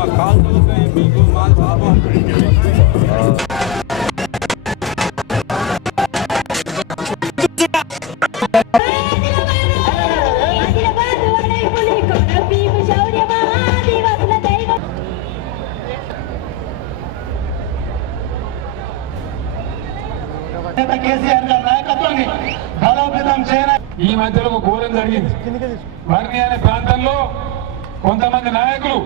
మా కాళ్ళు మీకు మా పాపం కేసీఆర్ గారి నాయకత్వాన్ని బలోపేతం చేయాలి. ఈ మధ్యలో ఒక ఘోరం జరిగింది. వర్ణి అనే ప్రాంతంలో కొంతమంది నాయకులు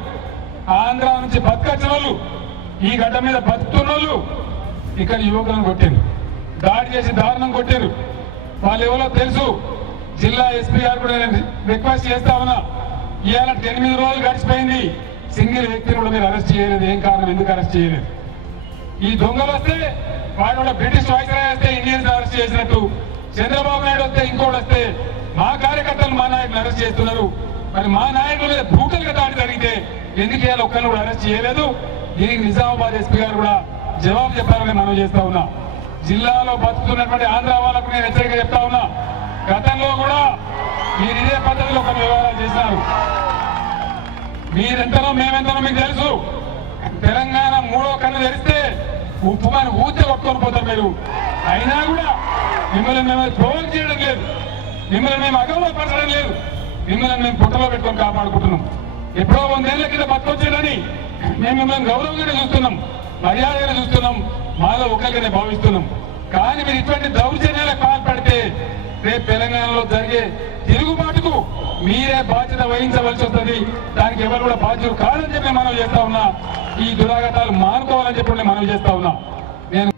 ఆంధ్ర నుంచి బతకచ్చిన వాళ్ళు, ఈ గడ్డ మీద బతుకుతున్న వాళ్ళు ఇక్కడ యువకులను కొట్టారు, దాడి చేసి దారుణం కొట్టారు. వాళ్ళు ఎవరో తెలుసు. జిల్లా ఎస్పీ గారు కూడా నేను రిక్వెస్ట్ చేస్తా ఉన్నా, ఇవాళ 8 రోజులు గడిచిపోయింది, సింగిల్ వ్యక్తిని కూడా మీరు అరెస్ట్ చేయలేదు. ఏం కారణం, ఎందుకు అరెస్ట్ చేయలేదు? ఈ దొంగలు వస్తే వాడు కూడా బ్రిటిష్ వాయిస్రాయ్ వస్తే ఇండియన్స్ అరెస్ట్ చేసినట్టు, చంద్రబాబు నాయుడు వస్తే ఇంకోటి వస్తే మా కార్యకర్తలు మా నాయకులు అరెస్ట్ చేస్తున్నారు. మరి మా నాయకుల మీద బ్రూటల్ గా దాడి జరిగితే ఎందుకు ఇవాళ ఒక్కరిని కూడా అరెస్ట్ చేయలేదు? దీనికి నిజామాబాద్ ఎస్పీ గారు కూడా జవాబు చెప్పాలని మనం చేస్తా ఉన్నా. జిల్లాలో బతుకుతున్నటువంటి ఆంధ్ర వాళ్ళకు నేను హెచ్చరిక చెప్తా ఉన్నా, గతంలో కూడా మీరు ఇదే పద్ధతిలో కొన్ని వ్యవహారాలు చేసినారు. మీరెంతనో మేమెంతనో మీకు తెలుసు. తెలంగాణ 3వ కన్ను తెరిస్తే ఉప్పుగాని ఊతే కొట్టుకొని పోతారు మీరు. అయినా కూడా మిమ్మల్ని మేము ప్రోవోక్ చేయడం లేదు, మిమ్మల్ని మేము అగౌరవపరచడం లేదు, మిమ్మల్ని మేము పుట్టలో పెట్టుకొని కాపాడుకుంటున్నాం. ఎప్పుడో 100 ఏళ్ల కింద బతకొచ్చేదని మేము మిమ్మల్ని గౌరవంగానే చూస్తున్నాం, మర్యాదగానే చూస్తున్నాం, మాలో ఒకరిగానే భావిస్తున్నాం. కానీ మీరు ఇటువంటి దౌర్జన్యాలకు పాల్పడితే రేపు తెలంగాణలో జరిగే తిరుగుబాటుకు మీరే బాధ్యత వహించవలసి వస్తుంది. దానికి ఎవరు కూడా బాధ్యులు కాదని చెప్పి మనం చేస్తా ఉన్నా. ఈ దురాఘాతాలు మానుకోవాలని చెప్పి మనం చేస్తా ఉన్నా. నేను